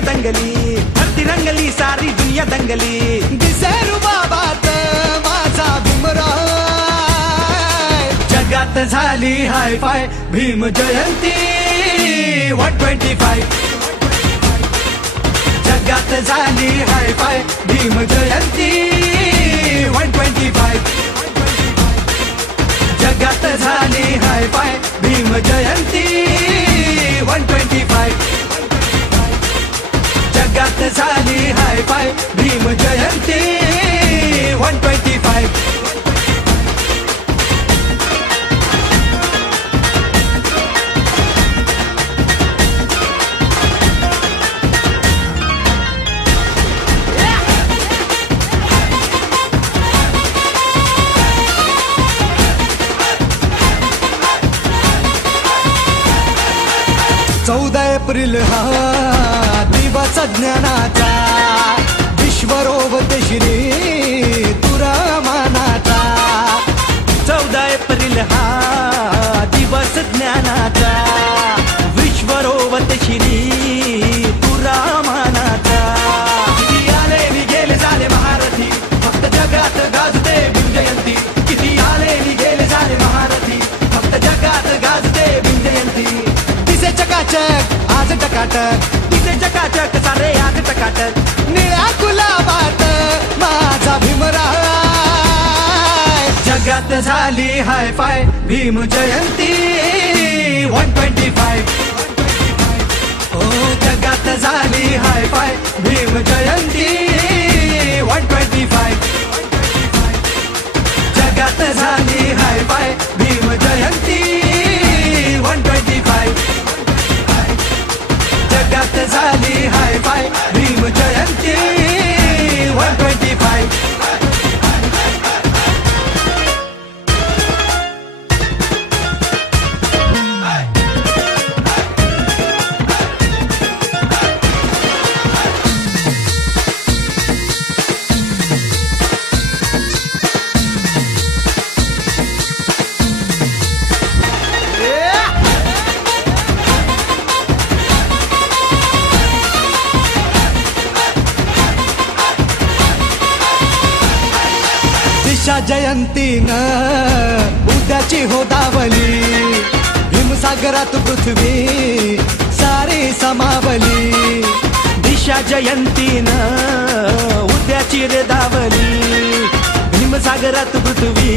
दुनिया दंगली, धरती रंगली सारी दुनिया दंगली. दिसे रुबाबात माझा भीमराव, जगात झाली हाय फाय भीम जयंती 125. जगात झाली हाय फाय भीम जयंती 125. जगात झाली हाय फाय भीम जयंती 125. जगात झाली हाय फाय भीम जयंती 125. चौदा एप्रिल हा दिवस ज्ञानाचा, विश्वरोवत श्री तुरामानाचा. 14 एप्रिल हा दिवस ज्ञानाचा, विश्वरोवत श्री तुरामानाचा. किती आले नि गेले झाले महारथी, फक्त जगात गाजते भीम जयंती. किती आले नि गेले झाले महारथी, फक्त जगात गाजते भीम जयंती. दिसे चकाचक आज टकाटक, तिचे चकाचक सारे आज टकाटक. निळ्या गुलाबात माझा भीमराव. जगात झाली हाय फाय भीम जयंती 125. ओ जगात झाली हाय फाय भीम जयंती 125. जगात झाली हाय फाय भीम जयंती 125. जगात झाली हाय फाय भीम जयंती 125. दिशा जयंतीनं उद्याची हो दावली, भीमसागरात पृथ्वी सारी समावली. दिशा जयंतीनं उद्याची रे दावली, भीमसागरात पृथ्वी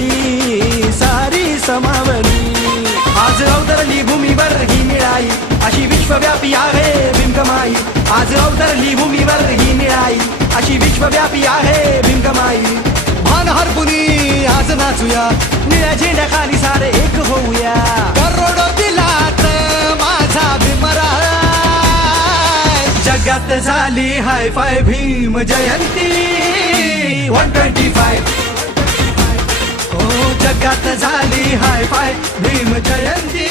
सारी समावली. आज अवतरली भूमीवर ही निळाई, अशी विश्वव्यापी आहे भीमकमाई. आज अवतरली भूमीवर ही निळाई, अशी विश्वव्यापी आहे भीमकमाई. भान हरपुनी आज नाचूया, निळ्या झेंड्याखाली सारे एक होऊया. करोडो दिलात माझा भीमराव. जगात झाली हाय फाय भीम जयंती 125. ओ जगात झाली हाय फाय भीम जयंती